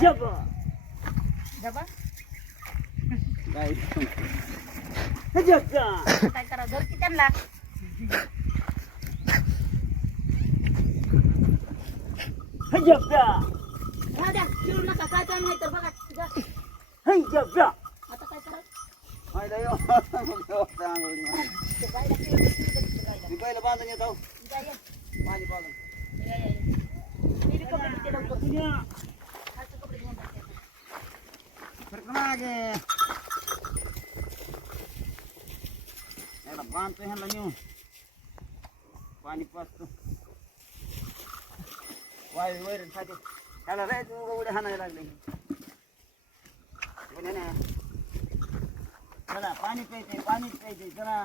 जबा डबा काय जबा काय करा धर की त्यांना जबा राजा चिडू नका काय काय नाही तर बघा जबा आता काय करा पहिला बांधून येत आहो पाणी पाजून मागे याला बांधतो ह्याला नेऊन पाणी पाजतो वायर वैरण साठी त्याला राहायचं उड्या हाणायला लागले चला पाणी प्यायचंय पाणीच प्यायचंय चला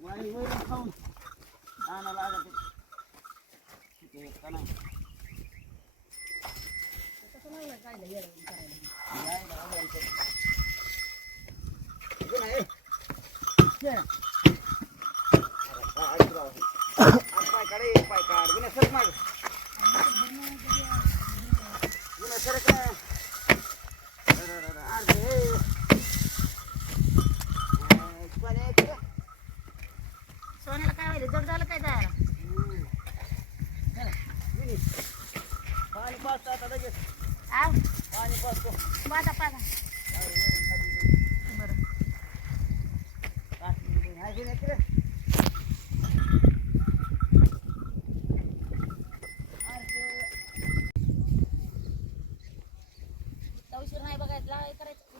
वायर वैरण खाऊन दाना लागत पाय काढ गुन्हा सरक माग गुन्हा सरक सोन्याला काय व्हायला जड झालं काय जायला पाणी पाजतो आता लगेच आ पाणी पाजतो पाजा पाजा बरं उशीर नाही बघायला करायचं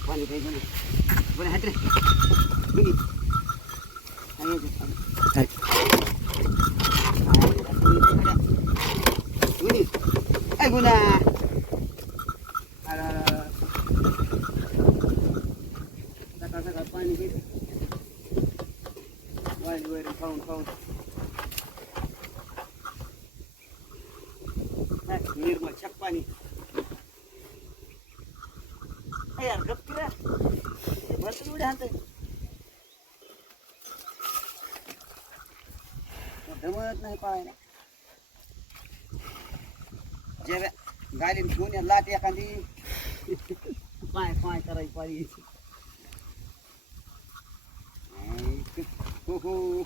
पाणी प्यायचं नाही बरं हात रे गुन्हा सकाळ सकाळ पाणी प्यायचं वाईल वैरण खाऊन खाऊन निर्मळ छक पाणी यार गप किरा भरपूर उड्या हाणतोय जमत नाही पाहायला जेव्हा गाडीन घेऊन या लाट एखादी पाय पाय करायची पाळी हो हो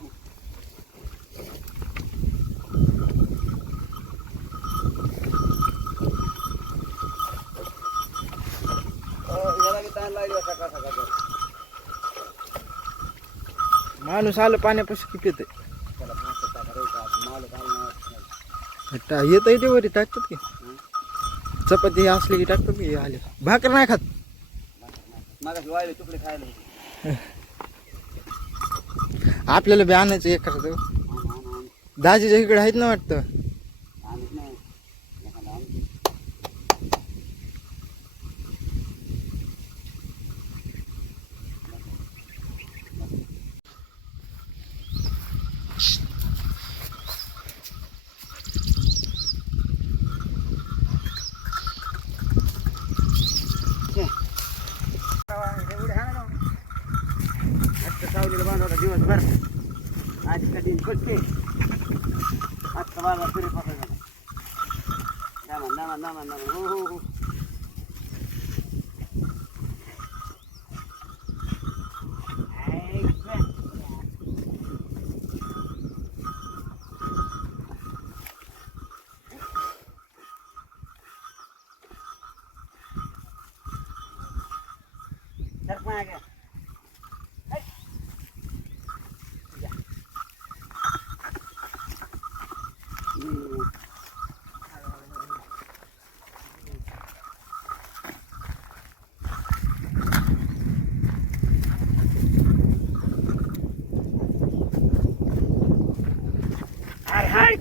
माणूस आलं पाण्यापाशी किती येते येत ते वरी टाकतात की चपाती असली की टाकतात की आले भाकर नाही खात तुकडे खायला आपल्याला बी आणायचं एक करतो दाजीच्या इकडे आहेत ना वाटतं सावलीला बांधवला दिवसभर आधी कधी बसते आजचा बाबा फिरत बसायचा नामान नामान नामान नामान हो हो हो मागे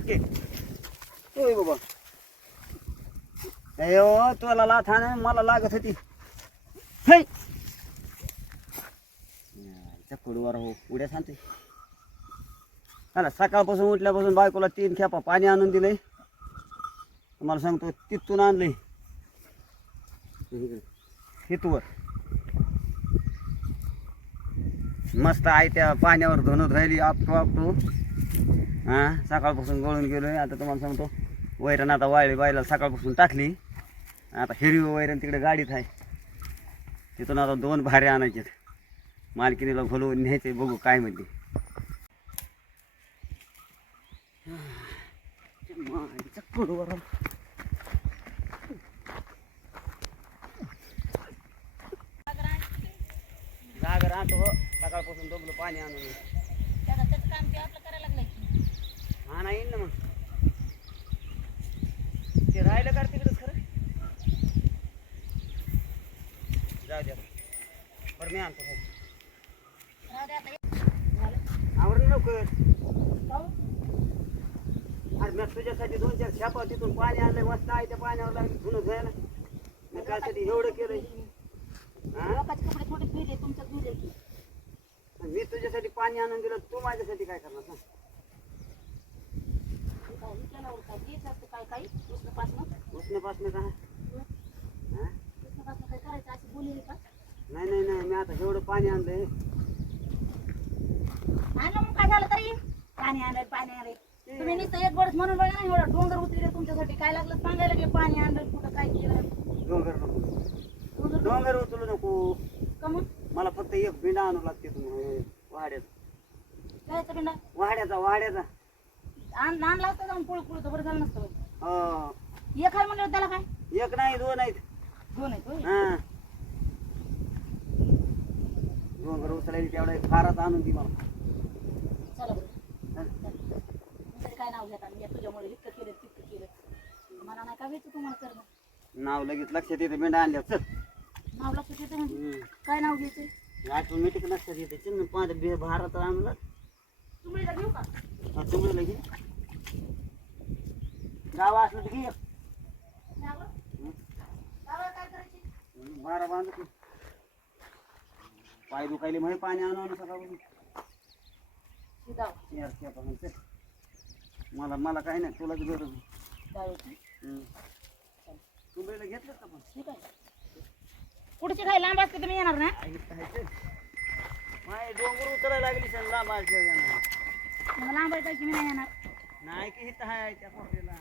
फटके ओय बाबा अयो तुला लाथा नाही मला लागत होती हे चकडूवर हो उड्या सांगते मला सकाळपासून उठल्यापासून बायकोला 3 खेपा पाणी आणून दिलंय तुम्हाला सांगतो तिथून आणलंय हितवर मस्त आहे त्या पाण्यावर धुणत राहिली आपटू आपटू हां सकाळपासून गळून गेलोय आता तुम्हाला सांगतो वैरण आता वाळली बायला सकाळपासून टाकली आता हिरवी वैरण तिकडे गाडीत आहे तिथून आता 2 भारे आणायचे मालकिनीला घोलवून न्यायचे बघू काय म्हणते जागर आणतो हो सकाळपासून डोबलं पाणी आणून त्याचं काम ते आपलं करायला लागलंय की. हा नाही येईन ना मग ते राहिलं का तिकडंच खरं जाऊ द्या बरं मी आणतो हो. राहू दे आता. झालं. आवरण लवकर जाऊ. अरे मी तुझ्यासाठी 2-4 छापा तिथून पाणी आणलंय मस्त आहे त्या पाण्यावर लागली धुणं धुवायला मी कालसाठी एवढं केलंय हा लोकांचे कपडे थोडे धुले तुमच्यात धुले की. मी तुझ्यासाठी पाणी आणून दिलं तू माझ्यासाठी काय करणार सांग काय विचारलं होतं तेच असतं काय काही उष्णपासनं उष्णपासनं का हा उष्णपासनं काय करायचं अशी बोलली का नाही नाही नाही मी आता एवढं पाणी आणलंय आणलं मग काय झालं तरी पाणी आणलंय तुम्ही नुसतं एक बरंच म्हणून बघा ना एवढा डोंगर उतरले तुमच्यासाठी काय लागलं सांगायला की पाणी आणलं कुठं काय केलं डोंगर नको डोंगर डोंगर उचलू नको का मग मला फक्त एक बिंडा आणू लागते तुम्ही वाड्याचा कायचं बिंडा वाड्याचा आणला असता जाऊन पुळ तर बरं झालं नसतं हो एक आहे म्हणलं त्याला काय एक नाही 2 आहेत 2 आहेत होय. हा डोंगर उचलायला तेवढा एक फाराच आणून दे मला चला बरं तरी काय नाव घेता मी तुझ्यामुळे इतकं केलं तितकं केलं मला नाही का व्हायचं तुम्हाला करणं नाव लगेच लक्षात येते बिंडा आणल्यावर चल नाव लक्षात येतं म्हणजे काय नाव घ्यायचं ऑटोमॅटिक लक्षात येते चिन्ह 5 भारत आणला तुम्ही घेऊ का तुम्ही लगे गाव असलं तर घे नावं? नावं काय करायची 12 बांधत पाय दुखायले म्हणजे पाणी आणून सकाळपासून शिदाव चार खेपासून चल मला काही नाही तुला गरज नाही. डाळीची तू बेला घेतलं का पण ठीक आहे पुढची काय लांब असते तुम्ही येणार ना माय डोंगर उतरायला लागली सण लांब असल्यावर येणार मग लांब आहे की मी नाही येणार नाही की हिथं आहे त्या कोपऱ्याला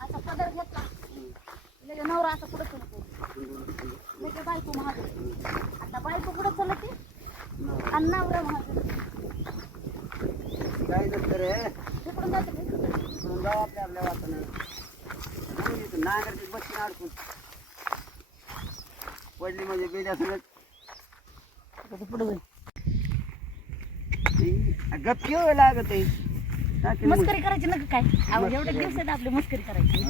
असा पदर घेतला लगे नवरा असा पुढे चलतो लगे बायको महाग आता बायको पुढे चलते आणि नवरा महाग काय नंतर तिकडून जाते इकडून जाऊ आपल्या वाटणं नांगरची बसची अडकून पडली म्हणजे बेल्या सगळं पुढे गपकी लागत आहे मस्करी करायची नका काय अहो एवढे दिवस आहेत आपले मस्करी करायची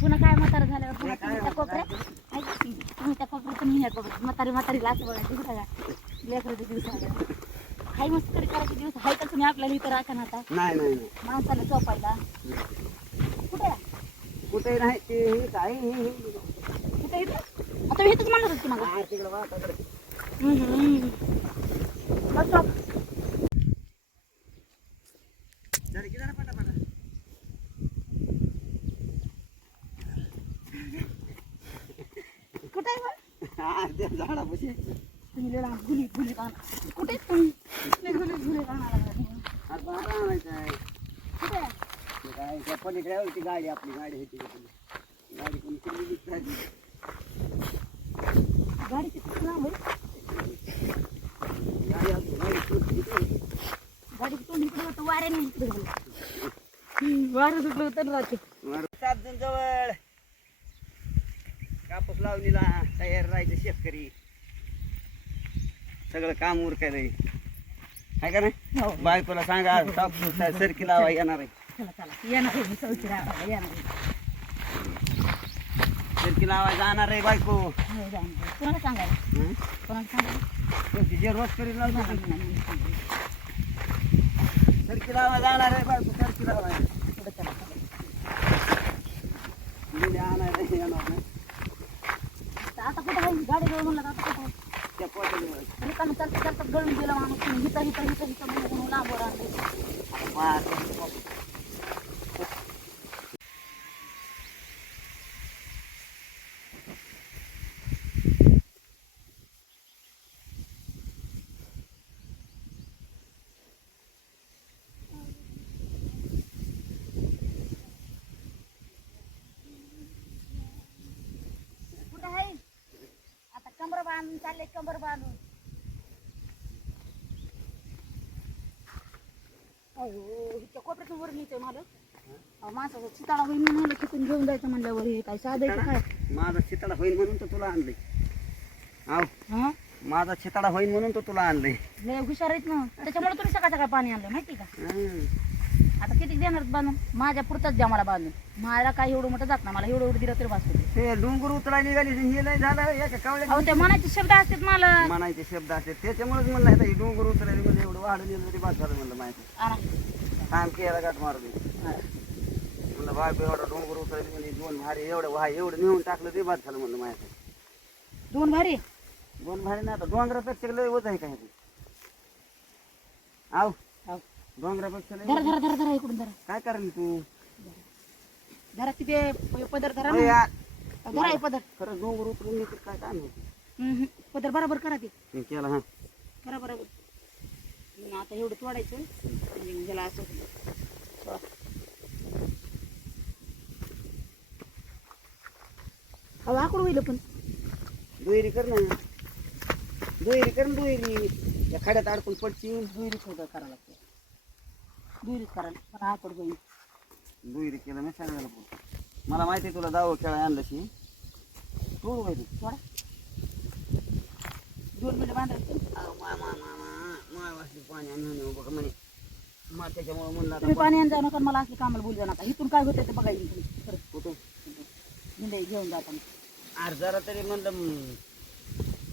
पुन्हा काय म्हातारा झाल्यावर पुन्हा तुम्ही त्या कोपऱ्यात ऐका की, तुम्ही त्या कोपऱ्यात तुम्ही ह्या कोपऱ्यात म्हातारीला असं बघायचं बघा लेकराचे दिवस आले काही मस्करी करायचे दिवस आहे का तुम्ही आपल्याला इथं राखा ना आता नाही नाही माणसाला चोपायला कुठे आहे? कुठे नाही ते काय कुठे इथं आता मी इथंच म्हणत होती मला तिकडे वाटाकडे कुठे आहे बा? झाडापाशी तुम्ही लेडा गुली गुली राहणार कुठे आहेत तुम्ही लय गुली गुली राहणार आणायचं आहे कुठे आहे? ते काय त्या पलीकडे होती गाडी आपली गाडी होती गाडी कोणी केली लांब आहे. गाडीचं तोंड इकडे होतं, वाऱ्याने इकडे झालं. वारं सुटलं होतं ना रात्री. 7 जण जवळ कापूस लावणीला तयार राहायचं शेतकरी सगळं काम उरकायला आहे का नाही. हो. बायकोला सांगा कापूस सरकी लावा येणार आहे. चला चला येणार आहे मी चौथी राहायला येणार आहे. सरकी लावा जाणार आहे बायको. हो, जाणार. कोणाला सांगायला हं? कोणाला सांगायला जे रोज करीत नाही, लावतो नाही, नाही, नाही. सरकी लावा जाणार आहे बायको सरकी लावा पुढं चला चला. मुली आणायला येणार नाही तर आता कुठं आहे गाडी जवळ म्हणलं तर आता कुठं आहे? त्या पोटाजवळ. रिकामी चालतं चालतं गळून गेला माणूस हिता म्हणून लांबवर आणलं. मार. कुठं आहे आता कंबर बांधून चालले कंबर बांधून. अयो इतक्या कोपऱ्यातून वर न्यायचंय मला. माणसाचा चिताळा होईल म्हणलं तिथून घेऊन जायचं म्हणल्यावर हे काय साधं आहे का काय. माझा छिताडा होईल म्हणून तर तुला आणलंय. आव हा माझा छिताडा होईल म्हणून तर तुला आणलंय. लय हुशार आहेत ना त्याच्यामुळे तुम्ही सकाळ सकाळ पाणी आणलं माहिती का. आता किती देणार बांधून माझ्या पुरताच द्या मला बांधून. मला काय एवढं मोठं जात ना मला एवढं दिलं तरी भासतो. ते डोंगर उतरायला निघाली हे नाही झालं एका अहो कावळ्या ते मनाचे शब्द असतात मला. म्हणायचे शब्द असते त्याच्यामुळेच म्हणलं आता हे डोंगर उतरायला म्हणजे एवढं वाढ दिलं तरी बाद झालं म्हणलं माहिती. आणा. काम केला गाठ मारली म्हणलं बाय एवढं डोंगर उतरायला म्हणजे 2 भारी एवढं नेऊन टाकलं ते बाद झालं म्हणलं माहिती. 2 भारी 2 भारी नाही आता डोंगरापेक्षा लय वज आहे काय ते. आव हो. डोंगरापेक्षा लय धरा धरा धरा धरा इकडून धरा काय करेल तू. धरा तिथे पदर धरा अरे ना. यार, धरा हे पदर. खरं डोंगर उतरून मी काय काम होतं. पदर बरोबर करा ते मी केला हा करा बरोबर. मग आता एवढं तोडायचं आणि त्याला असं सोडा. अहो आकडून होईल पण दुहेरी कर ना दुहेरी कर ना दुहेरी या खड्यात अडकून पडची. दुहेरीच होतं करावं लागतं. दुहेरीच करायला पण आकड होईल. दुहेरी केलं मी सांगायला मला माहिती आहे तुला दाव खेळा आणलं शी तोड पाहिजे. सोडा 2 मिनिटं बांधायचं. माय वाचली पाणी आणि बघा म्हणे मग त्याच्यामुळे म्हणलं तुम्ही आता पाणी आणून जाऊ नका मला असले कामाला बोलू नका. इथून काय होतं ते बघायचं तुम्ही खरं. कुठं म्हणजे घेऊन जाताना अरे जरा तरी म्हणलं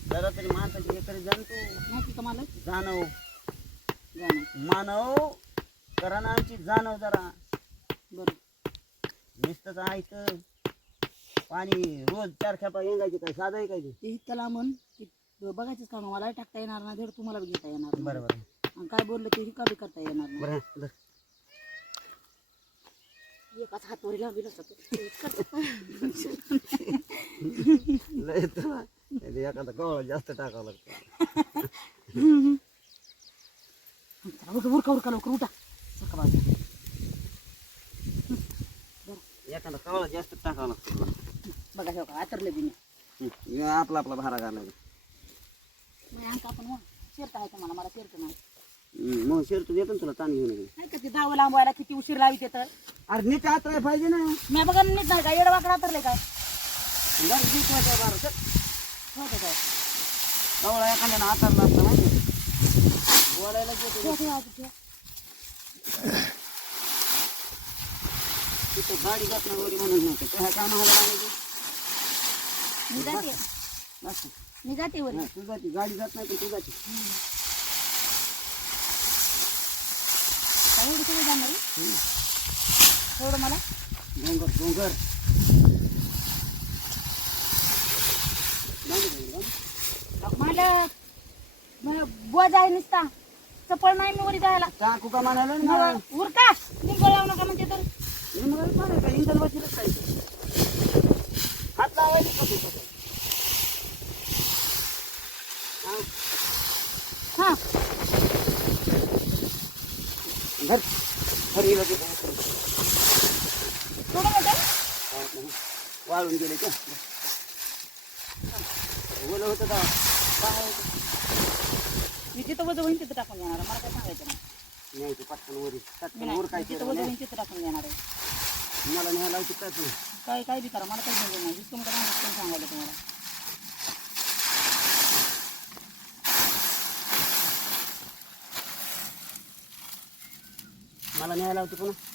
जरा तरी माणसाची हे तरी जाण तू माहिती का मला जाणव जाणं मानव करा ना आमची जाणव जरा. बरं नुसतंच आहे पाणी रोज 4 खेपा येंगायचे काय साधं आहे काय ते. ते त्याला म्हण ते बघायचंच काम मला टाकता येणार नाही धड तुम्हाला बी घेता येणार नाही. बरं बरं आणि काय बोललं ते का बी करता येणार नाही. बरं धर. एकाच हातवरी लावली लय तुला एखादा कवळा जास्त टाकावं लागतं. उरका उरका लवकर उठा सका बाजू. एखादा कवळा जास्त टाकावं लागतं तुला. बघा हे का आतरले बी नाही. आपला आपला भारा घालायचा. अंक आपण शेरता आहे तुम्हाला मला शेरत नाही. मग शेरतून येतो ना तुला ताण घेऊन ये. नाही का ते दावं लांबवायला किती उशीर लावित येतं. अरे नीट आतराय पाहिजे ना. मी बघा नीट नाही का येडं वाकडं आतरले काय बरं नीट वाजवा बारा चल. होतं काय कवळा एखाद्यानं आतरला असता माहिती बोलायला ठेवा, ठेवा, ठेवा. तिथं गाडी जात नाही वरी म्हणून नव्हतं काय काम हवं मी जाते असं. मी जाते वर. नाही, तू जाती गाडी जात नाही पण तू जाती. काय एवढं सगळं जाणार एवढं मला डोंगर डोंगर मला बोज आहे नुसता चपळ नाही मी वरी जायला. टाकू का म्हणालो ना उरका निंबळ लावू नका म्हणते तर. इंजन बसलीच काय हात लावायला कसं कसं. हा घर खरी लगे थोडं मोठं वाळून गेले का ओलं होतं का काय होतं? मी जिथं वजन होईन तिथं टाकून देणार आहे. मला काय सांगायचं नाही. न्यायचं पटकन वरी मी पटकन नाही वर काय जिथं केलं वजन नाही. होईन तिथं टाकून देणार आहे. मला न्यायला लावते काय तुम्ही काय बी करा मला काही घेऊन नाही जितकं मोठं नाही तितकं सांगायला तुम्हाला. मला न्यायला लावते पुन्हा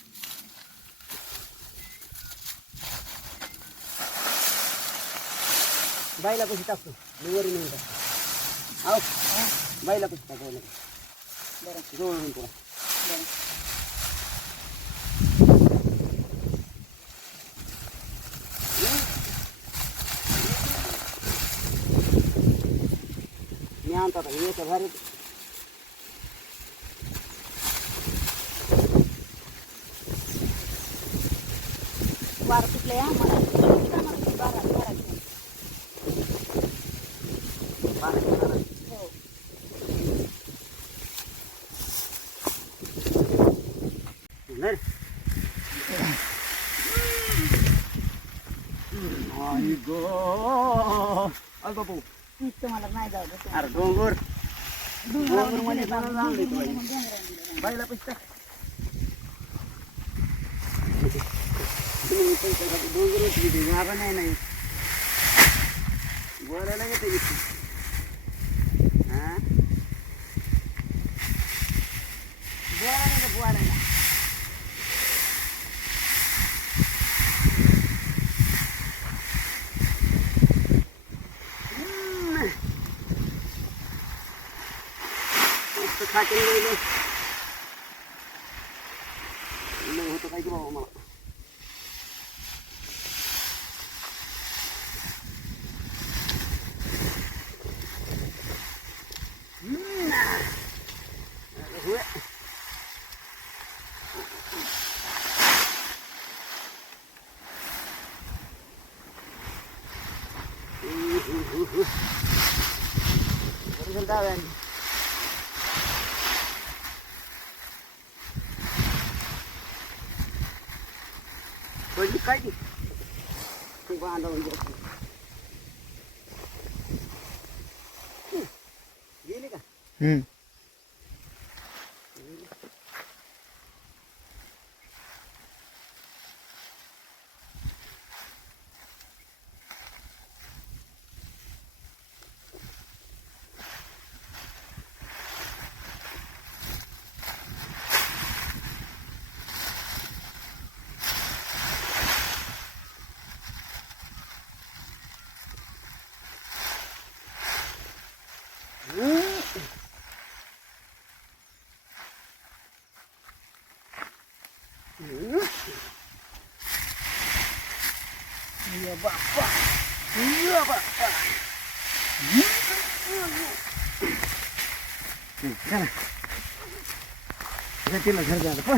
बाईला कशी टाकतो मी वरी नेऊन टाकतो आहो बाईला कशी टाकतो बरं जवळ येऊन तुला बरं मी आणतो आता याच्या भारी बारा सुटलं या मला बारा बारा हो नाही आई गो अगं बापू तुम्हाला नाही जाऊ दे अरे डोंगर डोंगरामध्ये बाईला पैसे टाक डोंगर होती मारा नाही बोलायला येते हा बोलायला खाते नाही होतं काय की बाबा मला बघी काय की तू बांधवून गेली का Ya bapak, ya bapak. Sana, kita tilah kerja apa?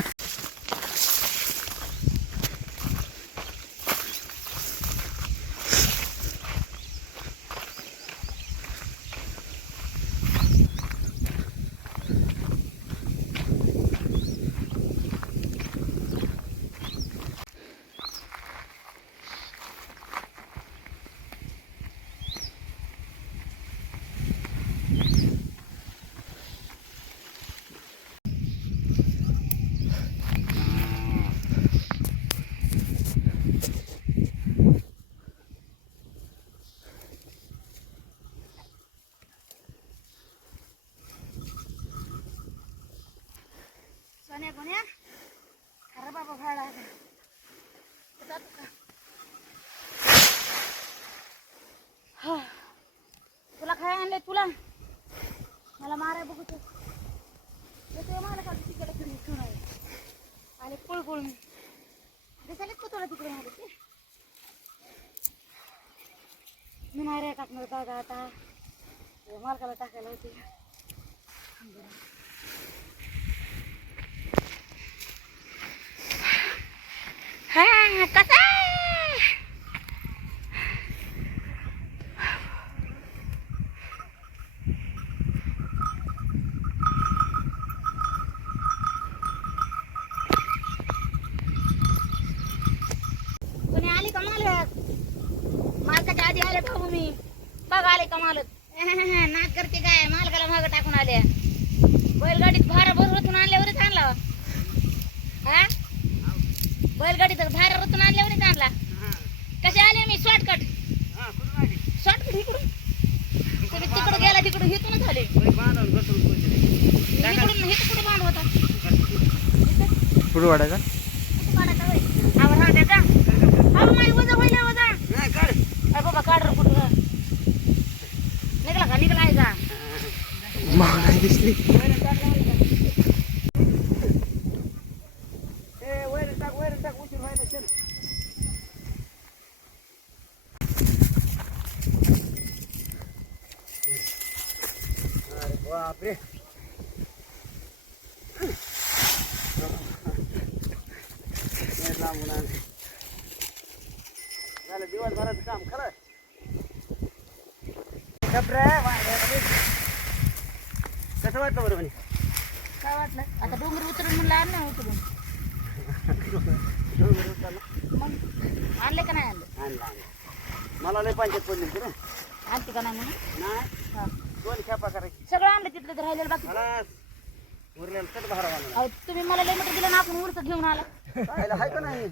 सोन्या कोण्या खरं बाबा भाडा जातो का हा तुला काय आणलंय तुला मला माराय बघतो येतोय मला का तिकडे फिरून घेऊन आले पळपळ मी दिसायलेच का तुला तिकडे आले ते मी नाही रे टाकणार दादा आता मालकाला टाकायला होती कसा कोणी आली का मालक मालकाच्या आधी आले का मी बघ आले का का मालक नाक करते काय मालकाला मागं टाकून आल्या बैलगाडीत भारा भरवतून आणल्यावरच आणला हा बैलगाडीत भारा रचून आणल्यावरच आणला कसे आले मी शॉर्टकट इकडून तुम्ही तिकडे गेला तिकडे हिथूनच आले इकडून हिथं कुठे बांध होता पुढे वाढायचा कुठं काढायचा होय आवर हा त्याचा अहो माझी वजा होईल वजा अरे बाबा काढ रे कुठं निघला आहे का मग नाही दिसली बापरे लांबून आणले झालं दिवसभराचं काम खरं कसं वाटलं बरं म्हणे काय वाटलं आता डोंगर उतरून म्हणलं आणलं उतरून मग आणले का नाही आणलं आणलं मला लय पंचायत पडली की रे आणते का नाही म्हणून नाही हा 2 खेपा करायची सगळं आणलं तिथलं तर राहिलेलं बाकी मला उरलेलं सट भारा बांधून अहो तुम्ही मला लय मीटर दिलं ना आपण उरच घेऊन आला पाहिलं आहे का नाही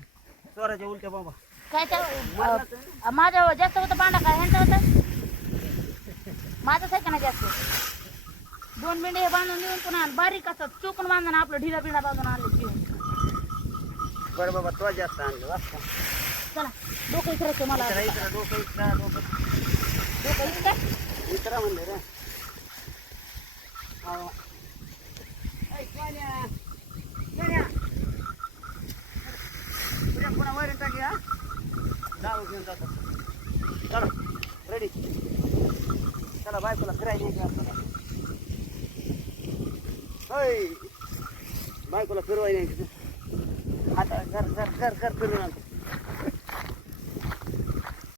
चोराच्या उलट्या बाबा काय त्या माझ्या जास्त होतं पांडा काय ह्यांचं होतं माझंच आहे का नाही जास्त 2 मेंढे हे बांधून घेऊन पुन्हा बारीक असं चोकून बांधून आपलं ढिला बिडा बांधून आणले घेऊन बरं बाबा तो जास्त आणलं वाचता चला डोकं इकडं मला इकडं डोकं डोकं इकडं इतरा म्हणले रे हा ऐ सोन्या सोन्या तुझ्या पुन्हा वैरण टाकी हा जाऊ घेऊन जातो चला रेडी चला बायकोला फिरायला न्यायचं आपल्याला होय बायकोला फिरवायला न्यायचं आता घर फिरून आणतो